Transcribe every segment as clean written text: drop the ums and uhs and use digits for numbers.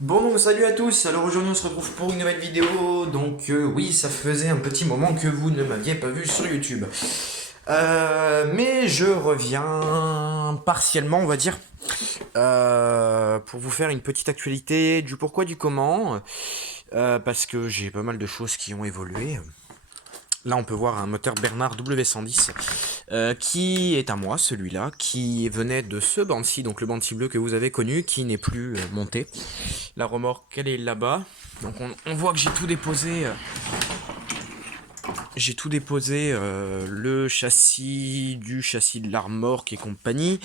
Bon donc salut à tous, alors aujourd'hui on se retrouve pour une nouvelle vidéo, donc oui ça faisait un petit moment que vous ne m'aviez pas vu sur YouTube. Mais je reviens partiellement on va dire, pour vous faire une petite actualité du pourquoi du comment, parce que j'ai pas mal de choses qui ont évolué. Là, on peut voir un moteur Bernard W110 qui est à moi, celui-là, qui venait de ce Banshee, donc le Banshee bleu que vous avez connu, qui n'est plus monté. La remorque, elle est là-bas. Donc on voit que j'ai tout déposé. J'ai tout déposé, le châssis du châssis de la remorque et compagnie.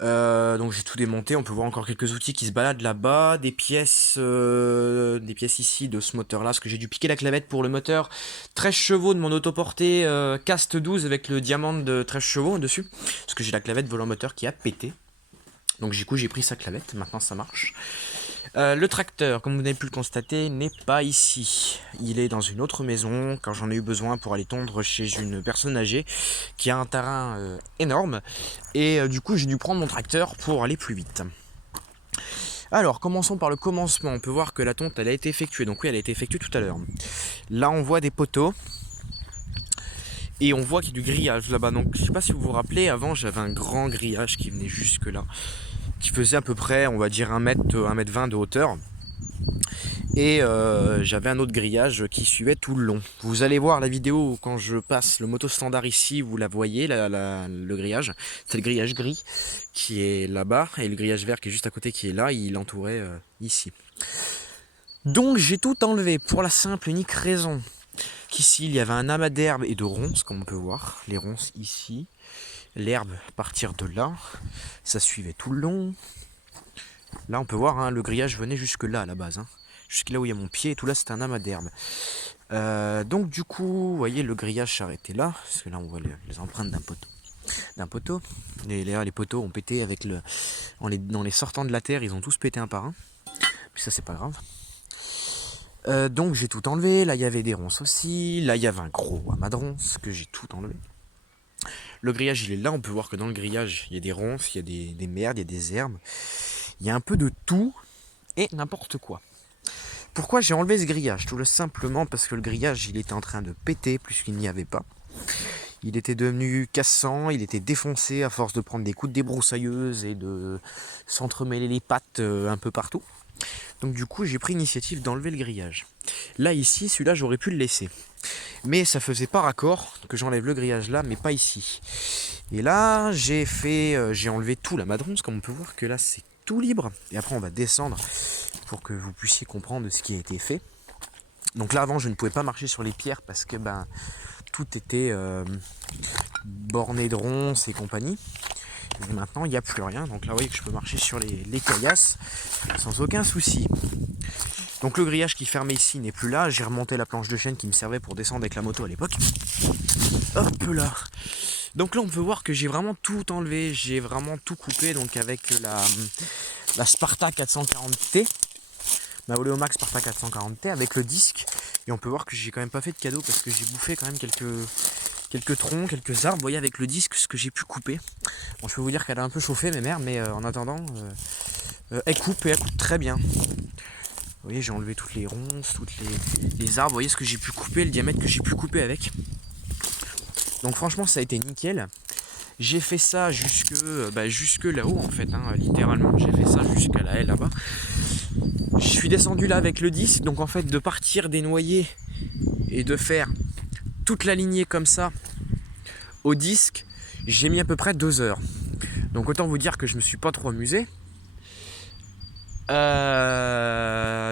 Donc j'ai tout démonté, on peut voir encore quelques outils qui se baladent là-bas, des pièces ici de ce moteur là, parce que j'ai dû piquer la clavette pour le moteur 13 chevaux de mon autoporté Cast 12 avec le diamant de 13 chevaux dessus, parce que j'ai la clavette volant moteur qui a pété. Donc du coup j'ai pris sa clavette, maintenant ça marche. Le tracteur, comme vous avez pu le constater, n'est pas ici. Il est dans une autre maison, quand j'en ai eu besoin pour aller tondre chez une personne âgée qui a un terrain énorme. Et du coup, j'ai dû prendre mon tracteur pour aller plus vite. Alors, commençons par le commencement. On peut voir que la tonte, elle a été effectuée. Donc oui, elle a été effectuée tout à l'heure. Là, on voit des poteaux. Et on voit qu'il y a du grillage là-bas. Donc, je sais pas si vous vous rappelez, avant, j'avais un grand grillage qui venait jusque là. Qui faisait à peu près, on va dire, 1 m 20 de hauteur. Et j'avais un autre grillage qui suivait tout le long. Vous allez voir la vidéo quand je passe le moto standard ici, vous la voyez, le grillage. C'est le grillage gris qui est là-bas et le grillage vert qui est juste à côté qui est là, il entourait ici. Donc j'ai tout enlevé pour la simple unique raison qu'ici il y avait un amas d'herbe et de ronces, comme on peut voir. Les ronces ici, l'herbe à partir de là, ça suivait tout le long. Là on peut voir, hein, le grillage venait jusque là à la base. Jusque là où il y a mon pied, et tout là c'est un amas d'herbe. Donc du coup, vous voyez, le grillage s'arrêtait là, parce que là on voit les empreintes d'un poteau. Les poteaux ont pété avec en les sortant de la terre, ils ont tous pété un par un. Puis ça c'est pas grave. Donc j'ai tout enlevé, là il y avait des ronces aussi, là il y avait un gros amas de ronces que j'ai tout enlevé. Le grillage il est là, on peut voir que dans le grillage il y a des ronces, il y a des merdes, il y a des herbes. Il y a un peu de tout et n'importe quoi. Pourquoi j'ai enlevé ce grillage? Tout simplement parce que le grillage il était en train de péter plus qu'il n'y avait pas. Il était devenu cassant, il était défoncé à force de prendre des coups de débroussailleuse et de s'entremêler les pattes un peu partout. Donc du coup j'ai pris l'initiative d'enlever le grillage. Là ici, celui-là j'aurais pu le laisser. Mais ça faisait pas raccord que j'enlève le grillage là, mais pas ici. Et là j'ai enlevé tout la madronce, comme on peut voir que là c'est tout libre. Et après on va descendre pour que vous puissiez comprendre ce qui a été fait. Donc là avant je ne pouvais pas marcher sur les pierres parce que tout était borné de ronces et compagnie. Et maintenant il n'y a plus rien, donc là vous voyez que je peux marcher sur les caillasses sans aucun souci. Donc le grillage qui fermait ici n'est plus là, j'ai remonté la planche de chaîne qui me servait pour descendre avec la moto à l'époque. Hop là. Donc là on peut voir que j'ai vraiment tout enlevé, j'ai vraiment tout coupé, donc avec la Sparta 440T. Ma Oleomax Sparta 440T avec le disque. Et on peut voir que j'ai quand même pas fait de cadeau parce que j'ai bouffé quand même quelques troncs, quelques arbres, vous voyez, avec le disque, ce que j'ai pu couper. Bon, je peux vous dire qu'elle a un peu chauffé mes mères, mais en attendant, elle coupe et elle coupe très bien. Vous voyez, j'ai enlevé toutes les ronces, les arbres, vous voyez ce que j'ai pu couper, le diamètre que j'ai pu couper avec. Donc franchement ça a été nickel. J'ai fait ça jusque là-haut en fait, littéralement. J'ai fait ça jusqu'à la haie là-bas. Je suis descendu là avec le disque, donc en fait de partir des noyers et de faire toute la lignée comme ça au disque, j'ai mis à peu près 2 heures. Donc autant vous dire que je me suis pas trop amusé.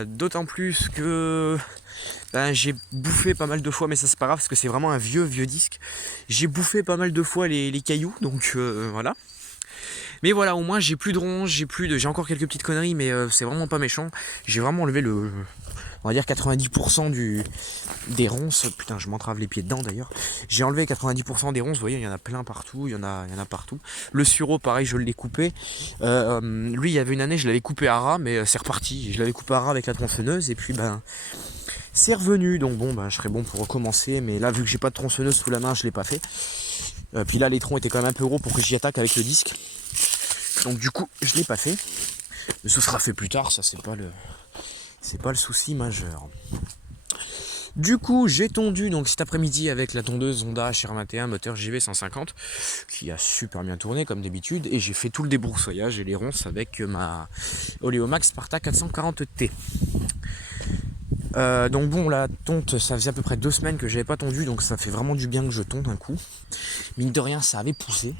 D'autant plus que j'ai bouffé pas mal de fois, mais ça c'est pas grave parce que c'est vraiment un vieux disque. J'ai bouffé pas mal de fois les cailloux, donc voilà. Mais voilà, au moins j'ai plus de ronces, j'ai encore quelques petites conneries, mais c'est vraiment pas méchant. J'ai vraiment enlevé on va dire 90% des ronces. Putain, je m'entrave les pieds dedans d'ailleurs. J'ai enlevé 90% des ronces, vous voyez, il y en a plein partout, il y en a partout. Le sureau, pareil, je l'ai coupé. Lui, il y avait une année, je l'avais coupé à ras, mais c'est reparti. Je l'avais coupé à ras avec la tronçonneuse, et puis c'est revenu. Donc bon, je serais bon pour recommencer, mais là, vu que j'ai pas de tronçonneuse sous la main, je l'ai pas fait. Puis là, les troncs étaient quand même un peu gros pour que j'y attaque avec le disque. Donc du coup, je l'ai pas fait. Mais ce sera fait plus tard, ça c'est pas le souci majeur. Du coup, j'ai tondu donc cet après-midi avec la tondeuse Honda HR21 moteur JV150 qui a super bien tourné comme d'habitude, et j'ai fait tout le débroussaillage et les ronces avec ma Oleomax Sparta 440T. Donc bon, la tonte, ça faisait à peu près 2 semaines que j'avais pas tondu, donc ça fait vraiment du bien que je tonde un coup. Mine de rien, ça avait poussé,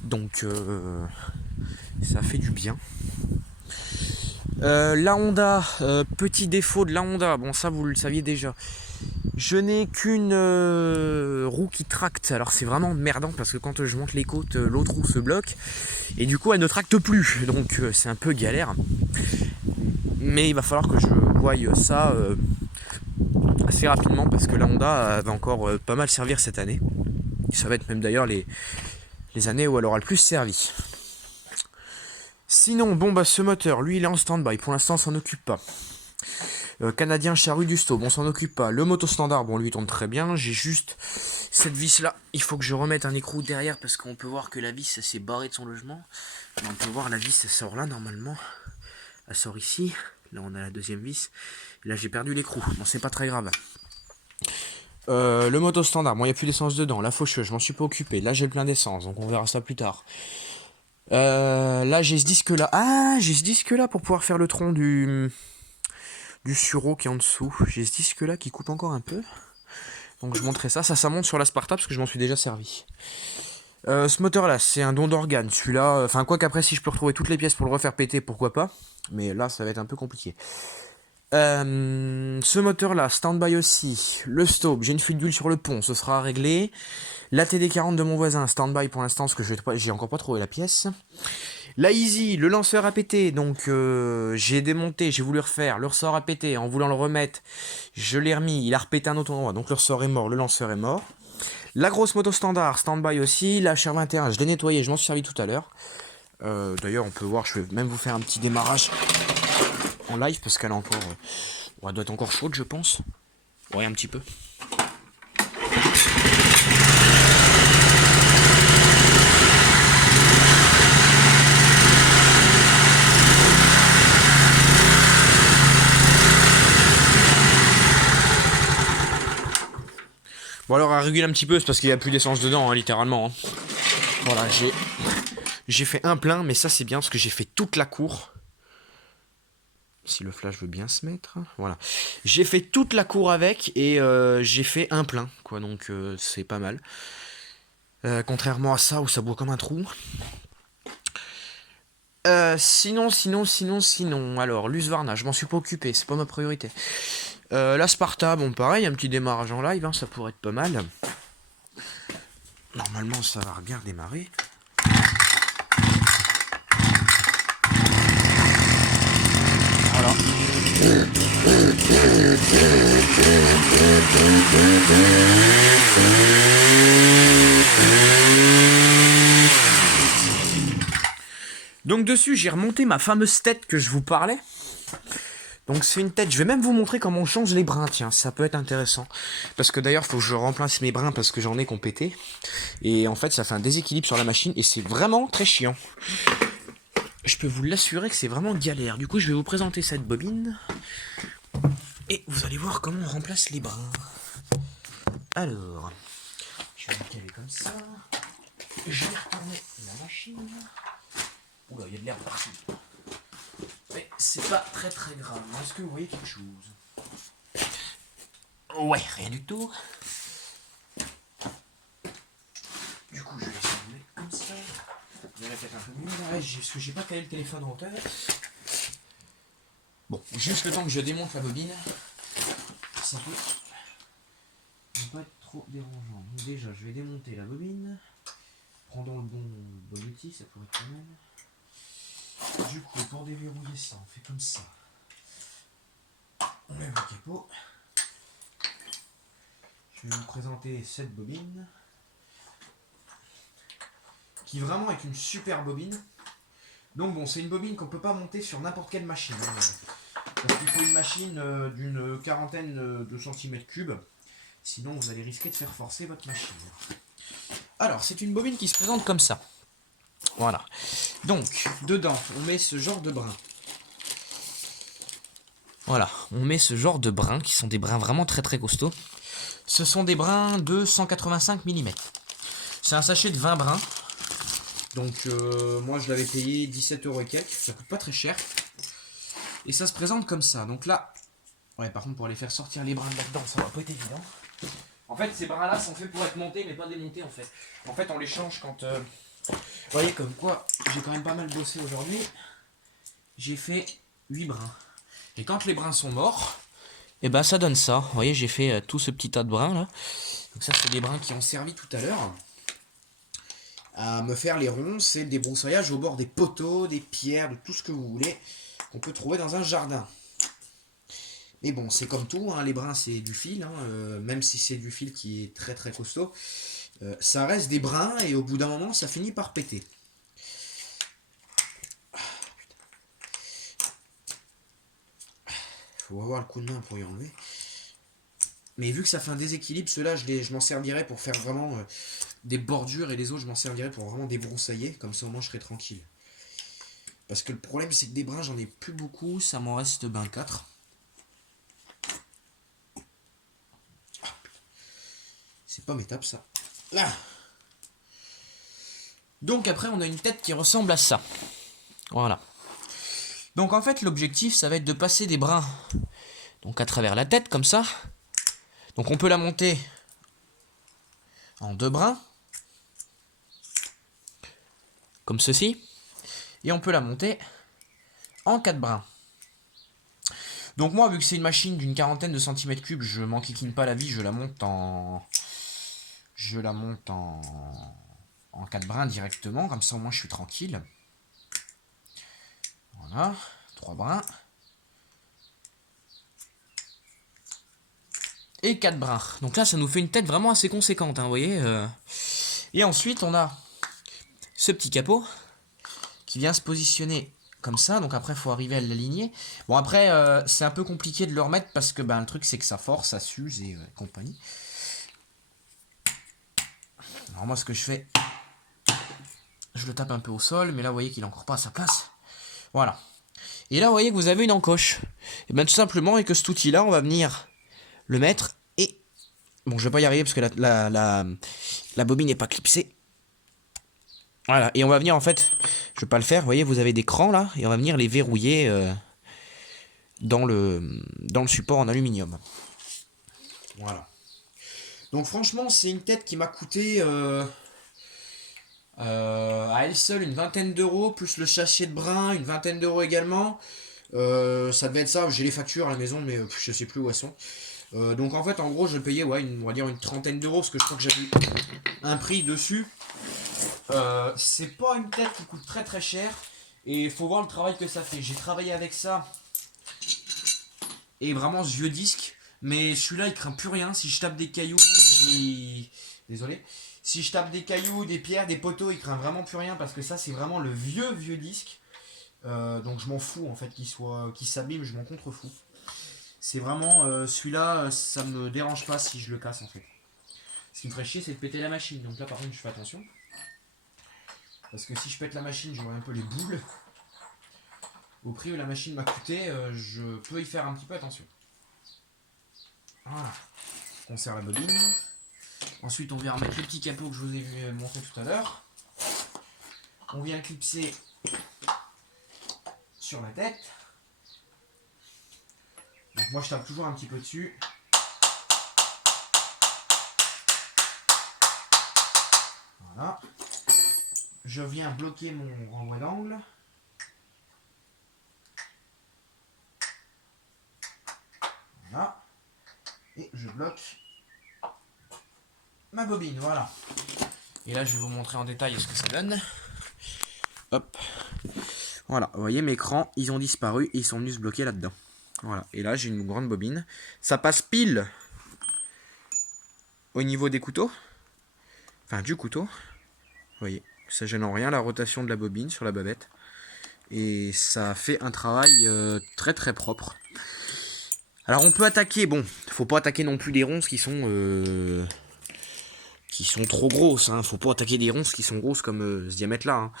donc ça fait du bien. La Honda, petit défaut de la Honda, bon ça vous le saviez déjà. Je n'ai qu'une roue qui tracte, alors c'est vraiment merdant parce que quand je monte les côtes, l'autre roue se bloque et du coup elle ne tracte plus, donc c'est un peu galère. Mais il va falloir que je voie ça assez rapidement parce que la Honda va encore pas mal servir cette année. Ça va être même d'ailleurs les années où elle aura le plus servi. Sinon, bon bah ce moteur, lui il est en stand-by, pour l'instant on s'en occupe pas. Canadien Charrue du Stop, on s'en occupe pas. Le moto standard, bon lui il tourne très bien. J'ai juste cette vis là, il faut que je remette un écrou derrière parce qu'on peut voir que la vis s'est barrée de son logement. On peut voir la vis elle sort là normalement. Elle sort ici. Là on a la deuxième vis. Et là j'ai perdu l'écrou. Bon c'est pas très grave. Le moto standard, bon il n'y a plus d'essence dedans. La faucheuse, je m'en suis pas occupé. Là j'ai le plein d'essence, donc on verra ça plus tard. Là j'ai ce disque là. Ah j'ai ce disque là pour pouvoir faire le tronc du sureau qui est en dessous. J'ai ce disque là qui coupe encore un peu. Donc je montrerai ça. Ça monte sur la Sparta parce que je m'en suis déjà servi. Ce moteur là c'est un don d'organe. Celui-là, enfin quoi qu'après si je peux retrouver toutes les pièces pour le refaire péter, pourquoi pas. Mais là ça va être un peu compliqué. Ce moteur là, stand-by aussi. Le stop, j'ai une fuite d'huile sur le pont, ce sera réglé. La TD40 de mon voisin, stand-by pour l'instant parce que j'ai encore pas trouvé la pièce. La Easy, le lanceur a pété, donc j'ai démonté, j'ai voulu refaire, le ressort a pété, en voulant le remettre, je l'ai remis, il a repété un autre endroit, donc le ressort est mort, le lanceur est mort. La grosse moto standard, stand-by aussi, la HR21, je l'ai nettoyée, je m'en suis servi tout à l'heure. D'ailleurs, on peut voir, je vais même vous faire un petit démarrage en live, parce qu'elle est encore... elle doit être encore chaude, je pense. Ouais, un petit peu. Bon alors elle régule un petit peu, c'est parce qu'il n'y a plus d'essence dedans, hein, littéralement. Hein. Voilà, j'ai fait un plein, mais ça c'est bien parce que j'ai fait toute la cour. Si le flash veut bien se mettre. Voilà. J'ai fait toute la cour avec et j'ai fait un plein, quoi, donc c'est pas mal. Contrairement à ça où ça boit comme un trou. Sinon. Alors, l'Husqvarna, je m'en suis pas occupé, c'est pas ma priorité. La Sparta, bon pareil, un petit démarrage en live, hein, ça pourrait être pas mal. Normalement, ça va bien démarrer. Voilà. Donc dessus, j'ai remonté ma fameuse tête que je vous parlais. Donc c'est une tête, je vais même vous montrer comment on change les brins, tiens, ça peut être intéressant. Parce que d'ailleurs, il faut que je remplace mes brins parce que j'en ai qui ont pété. Et en fait, ça fait un déséquilibre sur la machine et c'est vraiment très chiant. Je peux vous l'assurer que c'est vraiment galère. Du coup, je vais vous présenter cette bobine. Et vous allez voir comment on remplace les brins. Alors, je vais le caler comme ça. Je vais retourner la machine. Oula, il y a de l'herbe partout. Mais c'est pas très grave. Est-ce que vous voyez quelque chose? Ouais, rien du tout. Du coup, je vais essayer de mettre comme ça. Vous allez peut-être un peu mieux là, parce que j'ai pas calé le téléphone en hauteur. Bon, juste le temps que je démonte la bobine. Ça peut ne pas être trop dérangeant. Donc déjà, je vais démonter la bobine. Prendons le bon outil, ça pourrait être pas mal. Du coup, pour déverrouiller ça, on fait comme ça. On lève le capot. Je vais vous présenter cette bobine. Qui vraiment est une super bobine. Donc bon, c'est une bobine qu'on peut pas monter sur n'importe quelle machine. Parce qu'il faut une machine d'une quarantaine de centimètres cubes. Sinon, vous allez risquer de faire forcer votre machine. Alors, c'est une bobine qui se présente comme ça. Voilà. Donc, dedans, on met ce genre de brin. Voilà, on met ce genre de brins, qui sont des brins vraiment très très costauds. Ce sont des brins de 185 mm. C'est un sachet de 20 brins. Donc moi je l'avais payé 17 € et quelques, ça coûte pas très cher. Et ça se présente comme ça. Donc là, ouais, par contre pour aller faire sortir les brins de là-dedans, ça va pas être évident. En fait ces brins là sont faits pour être montés mais pas démontés en fait. En fait on les change quand... Vous voyez comme quoi j'ai quand même pas mal bossé aujourd'hui. J'ai fait 8 brins. Et quand les brins sont morts, et ben ça donne ça. Vous voyez, j'ai fait tout ce petit tas de brins là. Donc ça c'est des brins qui ont servi tout à l'heure à me faire les ronces et le débroussaillage au bord des poteaux, des pierres, de tout ce que vous voulez qu'on peut trouver dans un jardin. Mais bon, c'est comme tout, hein, les brins c'est du fil, hein, même si c'est du fil qui est très très costaud, ça reste des brins et au bout d'un moment ça finit par péter. Faut avoir le coup de main pour y enlever. Mais vu que ça fait un déséquilibre, ceux-là je m'en servirai pour faire vraiment des bordures et les autres je m'en servirai pour vraiment débroussailler, comme ça au moins je serai tranquille. Parce que le problème c'est que des brins j'en ai plus beaucoup, ça m'en reste 4. C'est pas métable ça. Là. Donc après on a une tête qui ressemble à ça. Voilà. Donc en fait l'objectif ça va être de passer des brins donc à travers la tête comme ça. Donc on peut la monter en 2 brins. Comme ceci. Et on peut la monter en 4 brins. Donc moi vu que c'est une machine d'une quarantaine de centimètres cubes, je m'enquiquine pas la vie, je la monte en 4 brins directement, comme ça au moins je suis tranquille. Voilà, 3 brins. Et 4 brins. Donc là ça nous fait une tête vraiment assez conséquente, hein, vous voyez. Et ensuite on a ce petit capot qui vient se positionner comme ça, donc après il faut arriver à l'aligner. Bon après c'est un peu compliqué de le remettre parce que le truc c'est que ça force, ça s'use et compagnie. Alors moi ce que je fais, je le tape un peu au sol, mais là vous voyez qu'il est encore pas à sa place. Voilà. Et là vous voyez que vous avez une encoche. Et bien tout simplement avec cet outil là on va venir le mettre et... Bon je vais pas y arriver parce que la bobine n'est pas clipsée. Voilà, et on va venir en fait, je vais pas le faire, vous voyez vous avez des crans là, et on va venir les verrouiller dans le support en aluminium. Voilà. Donc franchement c'est une tête qui m'a coûté à elle seule une vingtaine d'euros, plus le sachet de brin, une vingtaine d'euros également. Ça devait être ça, j'ai les factures à la maison mais je sais plus où elles sont. Donc en fait en gros je payais on va dire une trentaine d'euros parce que je crois que j'avais un prix dessus. C'est pas une tête qui coûte très très cher et il faut voir le travail que ça fait. J'ai travaillé avec ça et vraiment ce vieux disque, mais celui-là il craint plus rien. Si je tape des cailloux, désolé, si je tape des cailloux, des pierres, des poteaux, il craint vraiment plus rien parce que ça c'est vraiment le vieux disque. Donc je m'en fous en fait qu'il s'abîme, je m'en contrefous. C'est vraiment celui-là, ça me dérange pas si je le casse en fait. Ce qui me ferait chier c'est de péter la machine, donc là par contre je fais attention. Parce que si je pète la machine, j'aurai un peu les boules. Au prix où la machine m'a coûté, je peux y faire un petit peu attention. Voilà. On serre la bobine. Ensuite, on vient remettre le petit capot que je vous ai montré tout à l'heure. On vient clipser sur la tête. Donc moi, je tape toujours un petit peu dessus. Voilà. Je viens bloquer mon renvoi d'angle. Voilà. Et je bloque ma bobine, voilà. Et là, je vais vous montrer en détail ce que ça donne. Hop. Voilà, vous voyez mes crans, ils ont disparu et ils sont venus se bloquer là-dedans. Voilà, et là j'ai une grande bobine. Ça passe pile au niveau des couteaux. Enfin, du couteau. Vous voyez, ça gêne en rien la rotation de la bobine sur la bobette. Et ça fait un travail très très propre. Alors on peut attaquer, bon, faut pas attaquer non plus des ronces qui sont qui sont trop grosses, hein. Faut pas attaquer des ronces qui sont grosses comme ce diamètre là, hein.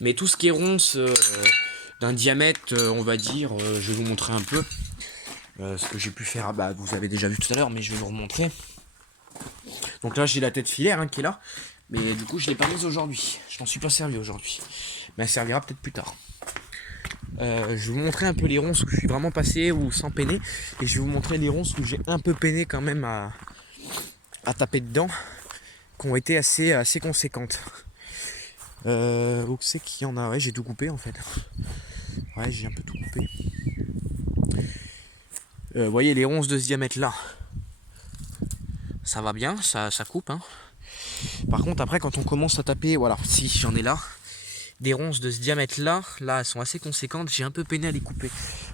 Mais tout ce qui est ronce d'un diamètre, on va dire, je vais vous montrer un peu ce que j'ai pu faire. Bah, vous avez déjà vu tout à l'heure, mais je vais vous remontrer. Donc là, j'ai la tête filaire, hein, qui est là. Mais du coup, je l'ai pas mise aujourd'hui. Je n'en suis pas servi aujourd'hui. Mais elle servira peut-être plus tard. Je vais vous montrer un peu les ronces où je suis vraiment passé ou sans peiner. Et je vais vous montrer les ronces où j'ai un peu peiné quand même à taper dedans. Qui ont été assez conséquentes. Où c'est qu'il y en a? Ouais, j'ai tout coupé en fait. Ouais, j'ai un peu tout coupé. Vous voyez les ronces de ce diamètre là. Ça va bien, ça coupe, hein. Par contre, après, quand on commence à taper, voilà, si j'en ai là, des ronces de ce diamètre là, elles sont assez conséquentes, j'ai un peu peiné à les couper.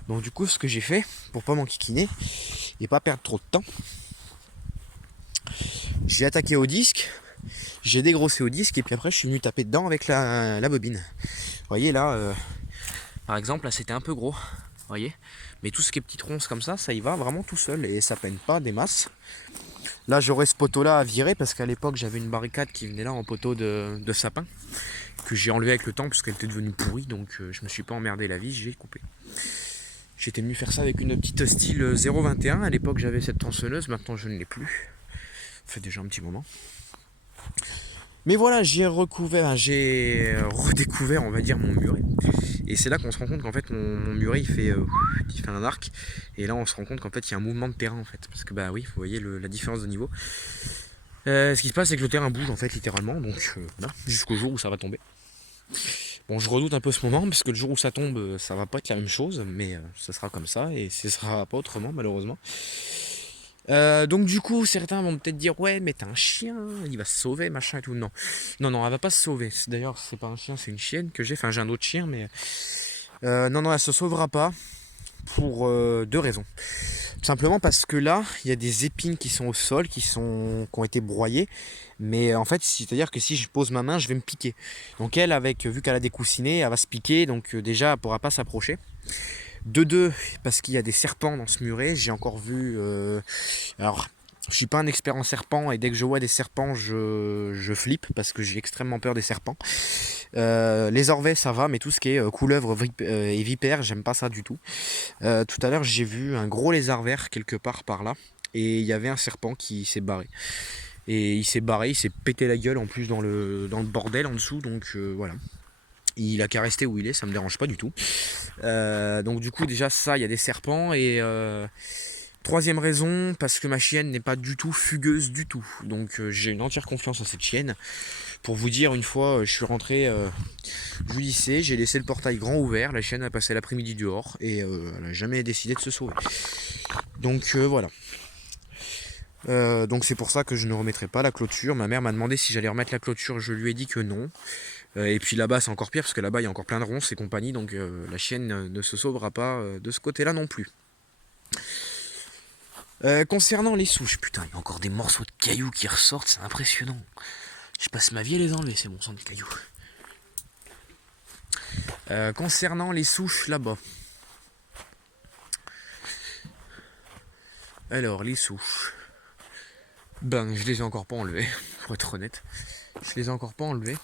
Donc du coup, ce que j'ai fait, pour pas m'enquiquiner et pas perdre trop de temps, j'ai attaqué au disque, j'ai dégrossé au disque et puis après je suis venu taper dedans avec la bobine. Vous voyez là, par exemple, là c'était un peu gros, vous voyez. Mais tout ce qui est petites ronces comme ça y va vraiment tout seul et ça peine pas des masses. Là j'aurais ce poteau là à virer parce qu'à l'époque j'avais une barricade qui venait là en poteau de sapin que j'ai enlevé avec le temps parce qu'elle était devenue pourrie, donc je me suis pas emmerdé la vie, j'ai coupé. J'étais venu faire ça avec une petite style 0,21. À l'époque j'avais cette tronçonneuse, maintenant je ne l'ai plus. Ça fait déjà un petit moment. Mais voilà, j'ai redécouvert, on va dire, mon muret. Et c'est là qu'on se rend compte qu'en fait mon muret il fait un arc. Et là on se rend compte qu'en fait il y a un mouvement de terrain en fait. Parce que bah oui, vous voyez la différence de niveau. Ce qui se passe c'est que le terrain bouge en fait littéralement. Donc voilà, jusqu'au jour où ça va tomber. Bon, je redoute un peu ce moment parce que le jour où ça tombe, ça va pas être la même chose, mais ça sera comme ça et ce sera pas autrement malheureusement. Donc du coup, certains vont peut-être dire ouais, mais t'as un chien, il va se sauver, machin et tout. Non, non, elle va pas se sauver. D'ailleurs, c'est pas un chien, c'est une chienne que j'ai. Enfin, j'ai un autre chien, mais non, elle se sauvera pas pour deux raisons. Tout simplement parce que là, il y a des épines qui sont au sol, qui ont été broyées. Mais en fait, c'est-à-dire que si je pose ma main, je vais me piquer. Donc elle, vu qu'elle a des coussinets, elle va se piquer. Donc déjà, elle pourra pas s'approcher. De deux, parce qu'il y a des serpents dans ce muret. J'ai encore vu... alors, je suis pas un expert en serpents et dès que je vois des serpents, je flippe parce que j'ai extrêmement peur des serpents. Les orvets, ça va, mais tout ce qui est couleuvre et vipère, j'aime pas ça du tout. Tout à l'heure, j'ai vu un gros lézard vert quelque part par là et il y avait un serpent qui s'est barré. Et il s'est barré, il s'est pété la gueule en plus dans le bordel en dessous, donc voilà. Il a qu'à rester où il est, ça me dérange pas du tout. Donc du coup déjà ça, il y a des serpents et troisième raison, parce que ma chienne n'est pas du tout fugueuse du tout. Donc j'ai une entière confiance en cette chienne. Pour vous dire, une fois je suis rentré du lycée, j'ai laissé le portail grand ouvert, la chienne a passé l'après-midi dehors et elle n'a jamais décidé de se sauver. Donc voilà. Donc c'est pour ça que je ne remettrai pas la clôture. Ma mère m'a demandé si j'allais remettre la clôture, je lui ai dit que non. Et puis là-bas c'est encore pire parce que là-bas il y a encore plein de ronces et compagnie, donc la chienne ne se sauvera pas de ce côté-là non plus. Concernant les souches, putain, il y a encore des morceaux de cailloux qui ressortent, c'est impressionnant. Je passe ma vie à les enlever, ces bons sang de cailloux. Concernant les souches là-bas. Alors, les souches. Ben, je les ai encore pas enlevées, pour être honnête. Je les ai encore pas enlevées.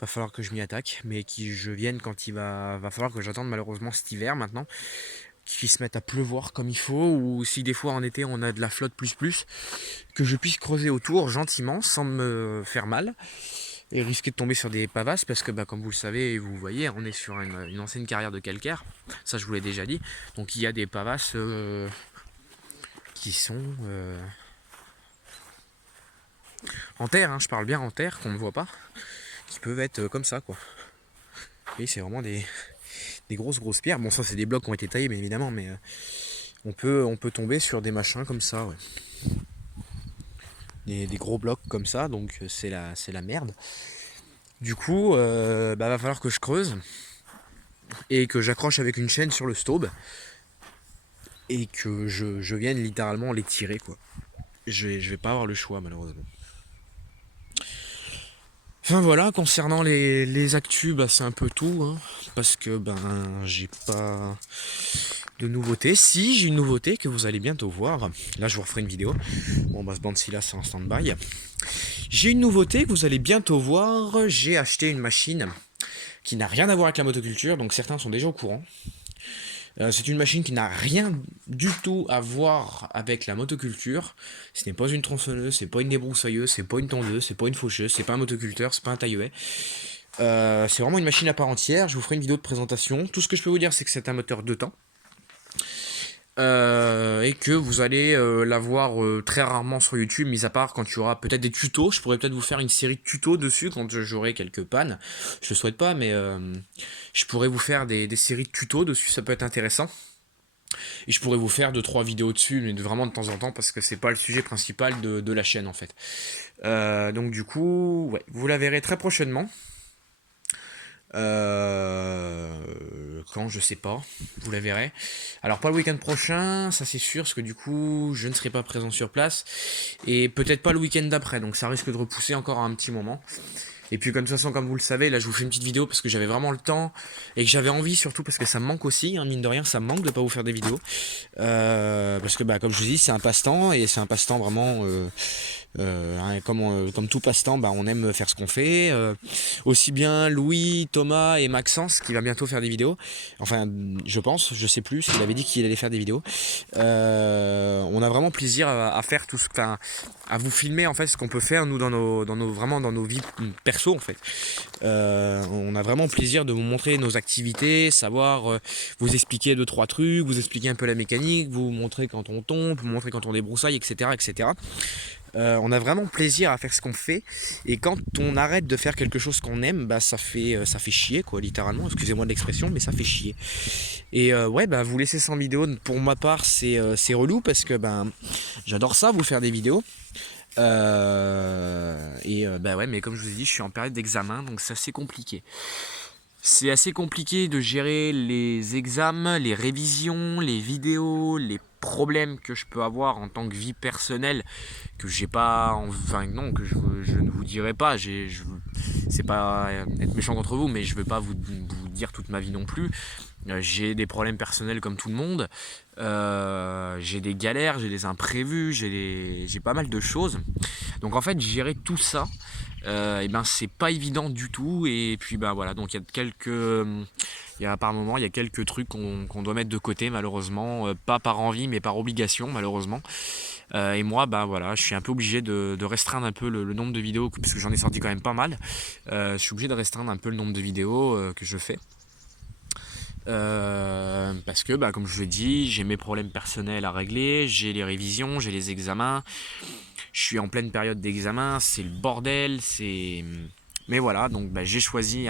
Va falloir que je m'y attaque, mais que je vienne quand il va falloir que j'attende malheureusement cet hiver maintenant, qu'il se mette à pleuvoir comme il faut, ou si des fois en été on a de la flotte plus, que je puisse creuser autour gentiment sans me faire mal et risquer de tomber sur des pavasses parce que bah, comme vous le savez et vous voyez, on est sur une ancienne carrière de calcaire, ça je vous l'ai déjà dit, donc il y a des pavasses qui sont en terre, hein, je parle bien en terre, qu'on ne voit pas, qui peuvent être comme ça quoi. Et c'est vraiment des grosses pierres. Bon, ça c'est des blocs qui ont été taillés, bien évidemment, mais on peut tomber sur des machins comme ça, ouais. Des gros blocs comme ça, donc c'est la merde. Du coup, va falloir que je creuse et que j'accroche avec une chaîne sur le staube et que je vienne littéralement les tirer, quoi. Je vais pas avoir le choix, malheureusement. Enfin voilà, concernant les actus, bah, c'est un peu tout, hein, parce que ben j'ai pas de nouveautés. Si, j'ai une nouveauté que vous allez bientôt voir. Là, je vous referai une vidéo. Bon, bah, ce Banksy là, c'est en stand-by. J'ai une nouveauté que vous allez bientôt voir. J'ai acheté une machine qui n'a rien à voir avec la motoculture, donc certains sont déjà au courant. C'est une machine qui n'a rien du tout à voir avec la motoculture. Ce n'est pas une tronçonneuse, c'est pas une débroussailleuse, c'est pas une tondeuse, c'est pas une faucheuse, c'est pas un motoculteur, c'est pas un taille-haie. C'est vraiment une machine à part entière. Je vous ferai une vidéo de présentation. Tout ce que je peux vous dire, c'est que c'est un moteur 2 temps. Et que vous allez la voir très rarement sur YouTube, mis à part quand il y aura peut-être des tutos. Je pourrais peut-être vous faire une série de tutos dessus quand j'aurai quelques pannes. Je le souhaite pas, mais je pourrais vous faire des séries de tutos dessus, ça peut être intéressant. Et je pourrais vous faire 2-3 vidéos dessus, mais vraiment de temps en temps, parce que c'est pas le sujet principal de la chaîne en fait. Donc du coup, ouais, vous la verrez très prochainement. Quand je sais pas, vous la verrez. Alors pas le week-end prochain, ça c'est sûr, parce que du coup je ne serai pas présent sur place, et peut-être pas le week-end d'après, donc ça risque de repousser encore un petit moment. Et puis comme de toute façon, comme vous le savez, là je vous fais une petite vidéo parce que j'avais vraiment le temps et que j'avais envie, surtout parce que ça me manque aussi, hein, mine de rien, ça me manque de pas vous faire des vidéos. Parce que bah, comme je vous dis, c'est un passe-temps, et c'est un passe-temps vraiment comme tout passe-temps, bah, on aime faire ce qu'on fait. Aussi bien Louis, Thomas et Maxence qui va bientôt faire des vidéos. Enfin, je pense, je sais plus, il avait dit qu'il allait faire des vidéos. On a vraiment plaisir à faire tout ce, enfin, à vous filmer en fait ce qu'on peut faire nous vraiment dans nos vies perso en fait. On a vraiment plaisir de vous montrer nos activités, savoir vous expliquer 2-3 trucs, vous expliquer un peu la mécanique, vous montrer quand on tombe, vous montrer quand on débroussaille, etc., etc. On a vraiment plaisir à faire ce qu'on fait, et quand on arrête de faire quelque chose qu'on aime, bah ça fait chier quoi, littéralement, excusez-moi de l'expression, mais ça fait chier. Et ouais, bah vous laisser sans vidéo, pour ma part c'est relou, parce que ben j'adore ça, vous faire des vidéos. Bah ouais, mais comme je vous ai dit, je suis en période d'examen, donc c'est assez compliqué. C'est assez compliqué de gérer les examens, les révisions, les vidéos, les problèmes que je peux avoir en tant que vie personnelle, que j'ai pas, enfin non, que je ne vous dirai pas. C'est pas être méchant contre vous, mais je veux pas vous dire toute ma vie non plus. J'ai des problèmes personnels comme tout le monde. J'ai des galères, j'ai des imprévus, j'ai pas mal de choses. Donc en fait, gérer tout ça, et ben c'est pas évident du tout. Et puis ben voilà, donc par moment, il y a quelques trucs qu'on doit mettre de côté malheureusement, pas par envie mais par obligation malheureusement. Et moi, ben voilà, je suis un peu obligé de restreindre un peu le nombre de vidéos, parce que j'en ai sorti quand même pas mal. Je suis obligé de restreindre un peu le nombre de vidéos que je fais. Parce que, bah, comme je vous l'ai dit, j'ai mes problèmes personnels à régler, j'ai les révisions, j'ai les examens. Je suis en pleine période d'examen, c'est le bordel, Mais voilà, donc bah, j'ai choisi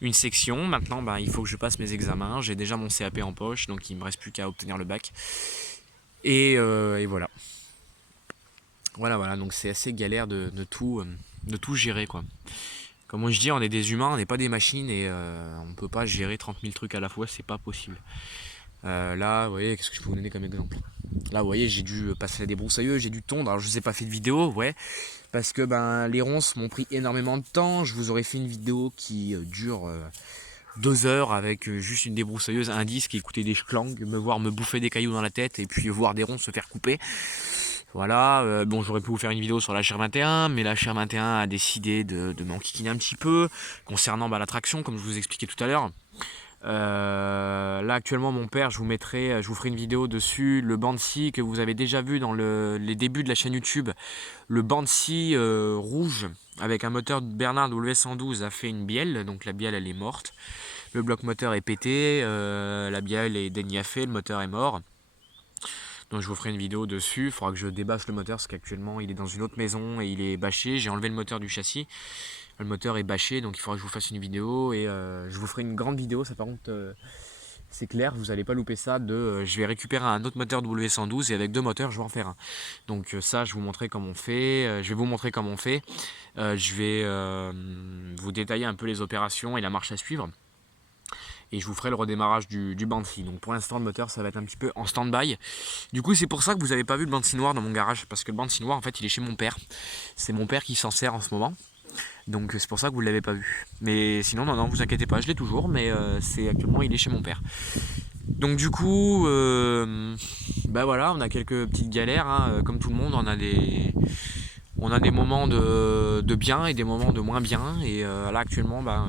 une section. Maintenant, bah, il faut que je passe mes examens. J'ai déjà mon CAP en poche, donc il me reste plus qu'à obtenir le bac. Et voilà. Voilà, donc c'est assez galère de tout gérer, quoi. Comme moi je dis, on est des humains, on n'est pas des machines, et on peut pas gérer 30 000 trucs à la fois, c'est pas possible. Là, vous voyez, qu'est-ce que je peux vous donner comme exemple? Là, vous voyez, j'ai dû passer à des broussailleux, j'ai dû tondre. Alors, je vous ai pas fait de vidéo, ouais, parce que ben les ronces m'ont pris énormément de temps. Je vous aurais fait une vidéo qui dure 2 heures avec juste une débroussailleuse, un disque, écouter des schlangs, me voir me bouffer des cailloux dans la tête, et puis voir des ronces se faire couper. Voilà, bon, j'aurais pu vous faire une vidéo sur la HR21, mais la HR21 a décidé de m'enquiquiner un petit peu concernant la traction, comme je vous expliquais tout à l'heure. Là actuellement, mon père, je vous ferai une vidéo dessus, le Banksy que vous avez déjà vu dans les débuts de la chaîne YouTube. Le Banksy rouge avec un moteur Bernard W112 a fait une bielle, donc la bielle elle est morte. Le bloc moteur est pété, la bielle est déniafée, le moteur est mort. Donc je vous ferai une vidéo dessus, il faudra que je débâche le moteur parce qu'actuellement il est dans une autre maison et il est bâché. J'ai enlevé le moteur du châssis, le moteur est bâché, donc il faudra que je vous fasse une vidéo, et je vous ferai une grande vidéo, ça par contre c'est clair, vous n'allez pas louper ça, je vais récupérer un autre moteur W112 et avec 2 moteurs je vais en faire un. Donc ça je vais vous montrer comment on fait, je vais vous détailler un peu les opérations et la marche à suivre. Et je vous ferai le redémarrage du Banksy. Donc pour l'instant le moteur ça va être un petit peu en stand-by. Du coup c'est pour ça que vous n'avez pas vu le Banksy noir dans mon garage, parce que le Banksy noir en fait il est chez mon père. C'est mon père qui s'en sert en ce moment. Donc c'est pour ça que vous ne l'avez pas vu. Mais sinon non, vous inquiétez pas, je l'ai toujours, mais c'est actuellement il est chez mon père. Donc du coup, bah voilà, on a quelques petites galères, hein, comme tout le monde, on a des moments de bien et des moments de moins bien. Et là actuellement, bah,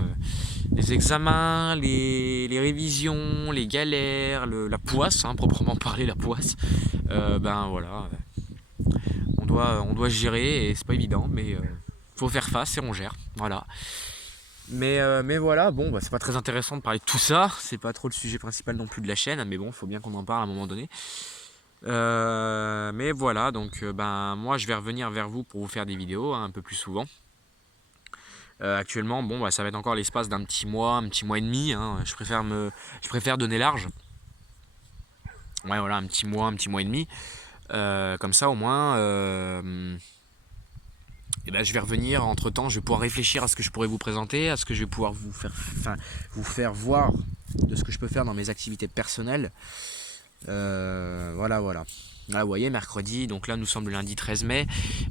les examens, les révisions, les galères, la poisse, hein, proprement parler, la poisse, ben voilà, on doit gérer et c'est pas évident, mais faut faire face et on gère. Voilà. Mais voilà, bon, bah, c'est pas très intéressant de parler de tout ça, c'est pas trop le sujet principal non plus de la chaîne, mais bon, faut bien qu'on en parle à un moment donné. Mais voilà, donc ben moi je vais revenir vers vous pour vous faire des vidéos, hein, un peu plus souvent. Actuellement, bon, bah, ça va être encore l'espace d'un petit mois et demi, hein. Je préfère donner large. Ouais, voilà, un petit mois et demi. Comme ça, au moins, et ben, je vais revenir. Entre temps, je vais pouvoir réfléchir à ce que je pourrais vous présenter, à ce que je vais pouvoir vous faire voir de ce que je peux faire dans mes activités personnelles. Voilà, voilà. Là, vous voyez, mercredi, donc là nous sommes le lundi 13 mai,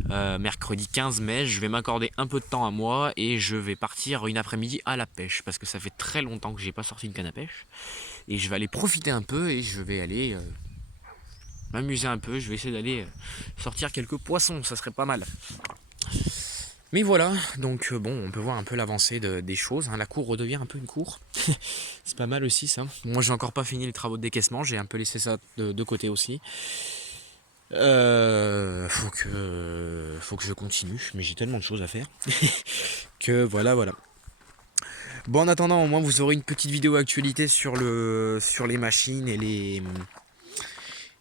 mercredi 15 mai, je vais m'accorder un peu de temps à moi et je vais partir une après-midi à la pêche parce que ça fait très longtemps que j'ai pas sorti une canne à pêche et je vais aller profiter un peu et je vais aller m'amuser un peu, je vais essayer d'aller sortir quelques poissons, ça serait pas mal. Mais voilà, donc bon, on peut voir un peu l'avancée des choses, hein. La cour redevient un peu une cour. C'est pas mal aussi ça. Moi j'ai encore pas fini les travaux de décaissement, j'ai un peu laissé ça de côté aussi. Faut que je continue, mais j'ai tellement de choses à faire que voilà, voilà. Bon, en attendant, au moins vous aurez une petite vidéo actualité sur les machines et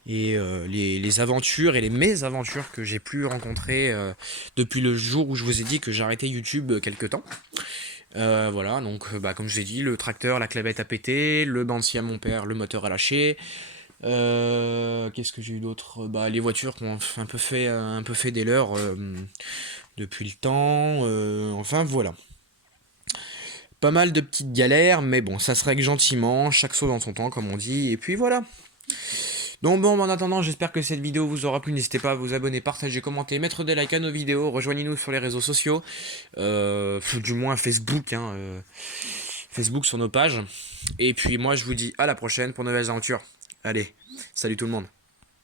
les aventures et les mésaventures que j'ai pu rencontrer depuis le jour où je vous ai dit que j'arrêtais YouTube quelque temps. Voilà, donc bah, comme je vous ai dit, le tracteur, la clavette a pété, le bandci à mon père, le moteur a lâché. Qu'est-ce que j'ai eu d'autre? Bah, les voitures qui ont un peu fait des leurs depuis le temps. Enfin voilà. Pas mal de petites galères, mais bon, ça se règle gentiment, chaque saut dans son temps, comme on dit, et puis voilà. Donc bon, en attendant, j'espère que cette vidéo vous aura plu. N'hésitez pas à vous abonner, partager, commenter, mettre des likes à nos vidéos. Rejoignez-nous sur les réseaux sociaux, du moins Facebook, hein, Facebook sur nos pages. Et puis moi, je vous dis à la prochaine pour de nouvelles aventures. Allez, salut tout le monde.